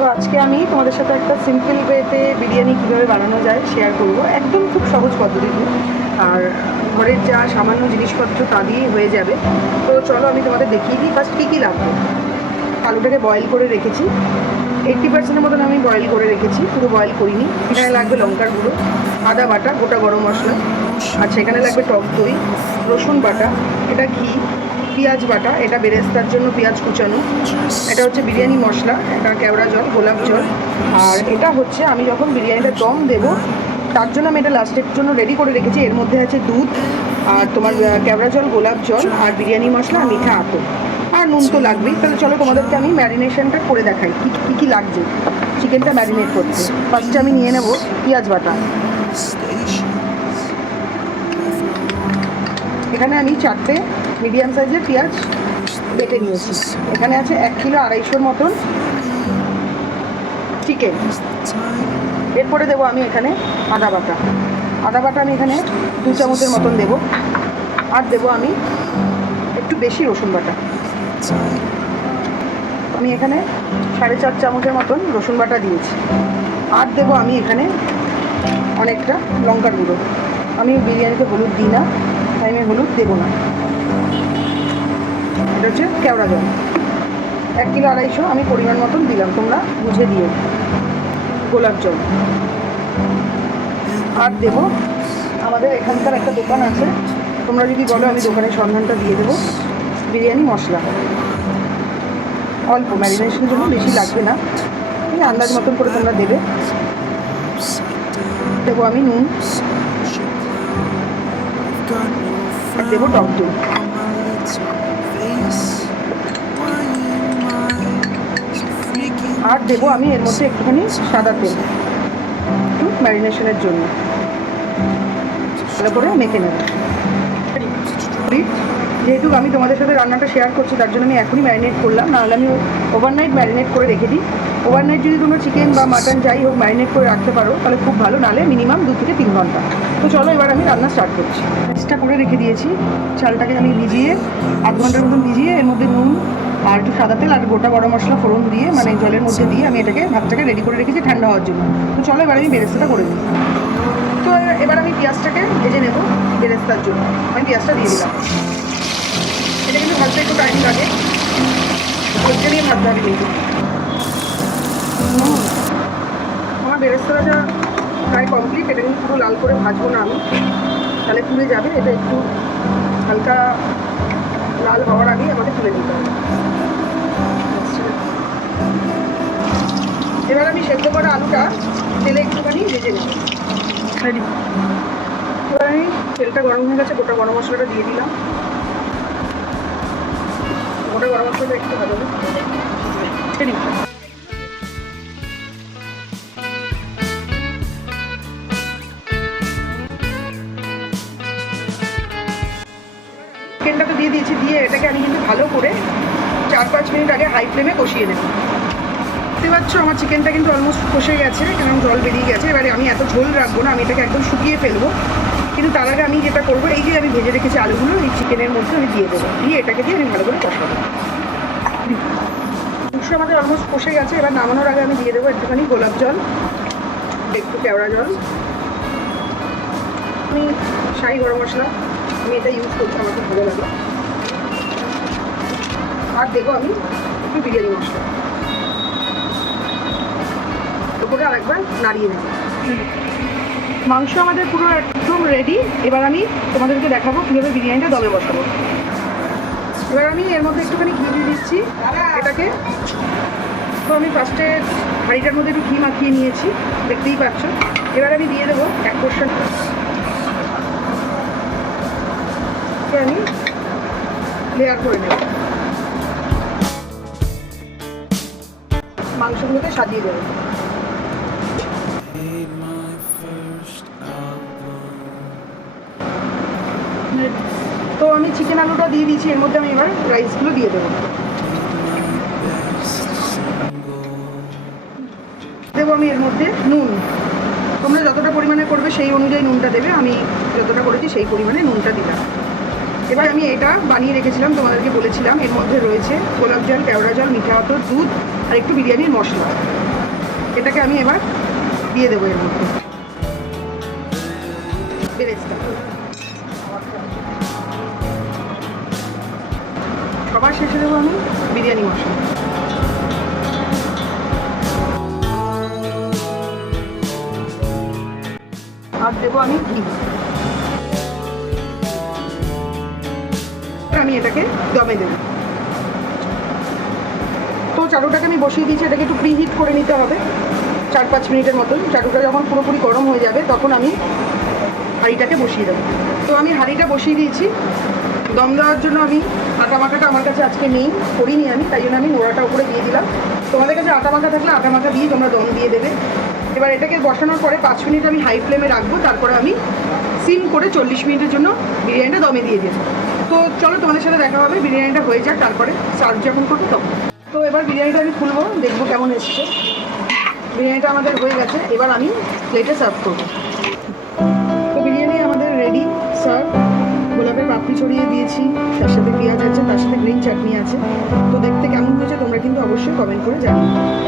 তো আজকে আমি তোমাদের সাথে একটা সিম্পল ওয়েতে বিরিয়ানি কীভাবে বানানো যায় শেয়ার করব। একদম খুব সহজ পদ্ধতিতে। আর ঘরের যা সামান্য জিনিসপত্র তা দিয়েই হয়ে যাবে। তো চলো আমি তোমাদের দেখিয়ে দিই ফার্স্ট কী কী লাগবে আলুটাকে বয়েল করে রেখেছি। এইটটি পার্সেন্টের মতন আমি বয়েল করে রেখেছি। পুরো বয়েল করিনি। এখানে লাগবে লঙ্কার গুঁড়ো, আদা বাটা, গোটা গরম মশলা। আচ্ছা এখানে লাগবে টক দই, রসুন বাটা, এটা ঘি পেঁয়াজ বাটা, এটা বেরেস্তার জন্য পেঁয়াজ কুচানো। এটা হচ্ছে বিরিয়ানি মশলা, এটা কেওড়া জল, গোলাপ জল। আর এটা হচ্ছে আমি যখন বিরিয়ানিটা দম দেব, তার জন্য আমি এটা লাস্টের জন্য রেডি করে রেখেছি। এর মধ্যে আছে দুধ, আর তোমার কেওড়া জল, গোলাপ জল, আর বিরিয়ানি মশলা, আর মিঠা আতর। আর নুন তো লাগবেই। তাহলে চলো তোমাদেরকে আমি ম্যারিনেশনটা করে দেখাই। কী কী কী লাগছে? চিকেনটা ম্যারিনেট করতে। ফার্স্টে আমি নিয়ে নেব পেঁয়াজ বাটা। এখানে আমি চারটে মিডিয়াম সাইজের পেঁয়াজ কেটে নিয়েছি। এখানে আছে এক কিলো আড়াইশোর মতন চিকেন এরপরে দেবো আমি এখানে আদা বাটা। আদা বাটা আমি এখানে দু চামচের মতন দেবো। আর দেবো আমি একটু বেশি রসুন বাটা। আমি এখানে সাড়ে চার চামচের মতন রসুন বাটা দিয়েছি। আর দেবো আমি এখানে অনেকটা লঙ্কার গুঁড়ো। আমি বিরিয়ানিতে হলুদ দিই না। তাই আমি হলুদ দেবো না। এটা হচ্ছে কেওড়া জল। এক কিলো আড়াইশো আমি পরিমাণ মতন দিলাম, তোমরা বুঝে দিও। গোলাপ জল। আর দেবো, আমাদের এখানকার একটা দোকান আছে। তোমরা যদি বলো, আমি দোকানের সন্ধানটা দিয়ে দেবো। বিরিয়ানি, মশলা। অল্প, ম্যারিনেশনের জন্য বেশি লাগবে না। এই আন্দাজ মতন করে তোমরা দেবে। দেবো আমি নুন। দেবো টক দই। আর দেবো আমি এর মধ্যে একটুখানি সাদা তেল। একটু ম্যারিনেশনের জন্য। ভালো করে মেখে নেব। যেহেতু আমি তোমাদের সাথে রান্নাটা শেয়ার করছি, তার জন্য আমি এখনই ম্যারিনেট করলাম। নাহলে আমি ওভারনাইট ম্যারিনেট করে রেখে দিই। ওভারনাইট যদি তোমরা চিকেন বা মাটন যাই হোক ম্যারিনেট করে রাখতে পারো, তাহলে খুব ভালো, নাহলে মিনিমাম দু থেকে তিন ঘণ্টা। তো চলো এবার আমি রান্না স্টার্ট করছি। চেষ্টা করে রেখে দিয়েছি। চালটাকে আমি ভিজিয়ে আধ ঘণ্টার মতন ভিজিয়ে এর মধ্যে নুন আর একটু সাদা তেল আর গোটা গরম মশলা ফোড়ন দিয়ে মানে জলের মধ্যে দিয়ে আমি এটাকে ভাতটাকে রেডি করে রেখেছি ঠান্ডা হওয়ার জন্য। তো চলো এবার আমি বেরেস্তাটা করে দিই তো এবার আমি পেঁয়াজটাকে ভেজে নেব বেরেস্তার জন্য। আমি পেঁয়াজটা দিয়ে দিলাম। কিন্তু ভাজতে একটু টাইম লাগে নিয়ে আমার বেরেস্তাটা যা প্রায় কমপ্লিট এটা কিন্তু পুরো লাল করে ভাজবো না আমি তাহলে পুড়ে যাবে এটা একটু হালকা লাল হওয়ার আগেই আমাকে তুলে দিতে হবে এবার আমি সেদ্ধ করা আলুটা তেলে একটুখানি ভেজে নেব এবার আমি তেলটা গরম হয়ে গেছে, গোটা গরম মশলাটা দিয়ে দিলাম। গোটা গরম মশলাটা একটু ভালো রেডি চিকেনটা তো দিয়ে দিয়েছি, দিয়ে এটাকে আমি কিন্তু ভালো করে চার পাঁচ মিনিট আগে হাই ফ্লেমে কষিয়ে নেব। দেখতে পাচ্ছ, আমার চিকেনটা কিন্তু অলমোস্ট কষে গেছে, কারণ জল বেরিয়ে গেছে। এবারে আমি এত ঝোল রাখব না, আমি এটাকে একদম শুকিয়ে ফেলব। কিন্তু তার আগে আমি যেটা করব, এই যে আমি ভেজে রেখেছি আলুগুলো, এই চিকেনের মধ্যে আমি দিয়ে দেবো। দিয়ে এটাকে দিয়ে আমি ভালো করে কষাবো। মাংস আমাদের অলমোস্ট কষে গেছে, এবার নামানোর আগে আমি দিয়ে দেবো একটুখানি গোলাপ জল, একটু কেওড়া জল। আমি শাহি গরম মশলা, আমি এটা ইউজ করছি আমার খুব ভালো লাগে। আর দেবো আমি একটু বিরিয়ানি মশলা। ওপরে আরেকবার নাড়িয়ে নেব। মাংস আমাদের পুরো একদম রেডি এবার আমি তোমাদেরকে দেখাবো কীভাবে বিরিয়ানিটা দমে বসাবো। এবার আমি এর মধ্যে একটুখানি ঘি দিয়ে দিচ্ছি। এটাকে তো আমি ফার্স্টে হাঁড়িটার মধ্যে একটু ঘি মাখিয়ে নিয়েছি, দেখতেই পাচ্ছ। এবার আমি দিয়ে দেবো এক পোর্শন আমি লেয়ার করে নেব। মাংসগুলোকে সাজিয়ে দেবো। আমি চিকেন আলুটা দিয়ে দিয়েছি, এর মধ্যে আমি এবার রাইসগুলো দিয়ে দেবো। দেবো আমি এর মধ্যে নুন। তোমরা যতটা পরিমাণে করবে সেই অনুযায়ী নুনটা দেবে, আমি যতটা করেছি সেই পরিমাণে নুনটা দিলাম। এবার আমি এটা বানিয়ে রেখেছিলাম, তোমাদেরকে বলেছিলাম, এর মধ্যে রয়েছে গোলাপ জল কেওড়া জল, মিঠা আতর, দুধ আর একটু বিরিয়ানির মশলা। এটাকে আমি এবার দিয়ে দেবো এর মধ্যে। বেরেস্তা। সবার শেষে দেবো আমি বিরিয়ানি মশলা। আর দেবো আমি ঘি। আমি এটাকে দমে দেবো। তো চাটুটাকে আমি বসিয়ে দিয়েছি, এটাকে একটু প্রিহিট করে নিতে হবে। চার পাঁচ মিনিটের মতন। চাটুটা যখন পুরোপুরি গরম হয়ে যাবে, তখন আমি হাঁড়িটাকে বসিয়ে দেবো। তো আমি হাঁড়িটা বসিয়ে দিয়েছি। দম দেওয়ার জন্য আমি আটা মাখাটা আমার কাছে আজকে নেই, করিনি আমি, তাই জন্য আমি নোড়াটা উপরে দিয়ে দিলাম। তোমাদের কাছে আটা মাখা থাকলে আটা মাখা দিয়ে তোমরা দম দিয়ে দেবে। এবার এটাকে বসানোর পরে পাঁচ মিনিট আমি হাই ফ্লেমে রাখব, তারপরে আমি সিম করে চল্লিশ মিনিটের জন্য বিরিয়ানিটা দমে দিয়ে দেবো। তো চলো তোমাদের সাথে দেখা হবে, বিরিয়ানিটা হয়ে যাক, তারপরে সার্ভ যখন করব তখন। তো এবার বিরিয়ানিটা আমি খুলবো, দেখব কেমন এসছে। বিরিয়ানিটা আমাদের হয়ে গেছে, এবার আমি প্লেটে সার্ভ করব। তো বিরিয়ানি আমাদের রেডি সার্ভ গোলাপের পাপড়ি ছড়িয়ে দিয়েছি, তার সাথে পেঁয়াজ আছে, তার সাথে গ্রিন চাটনি আছে। তো দেখতে কেমন হয়েছে তোমরা কিন্তু অবশ্যই কমেন্ট করে জানিও।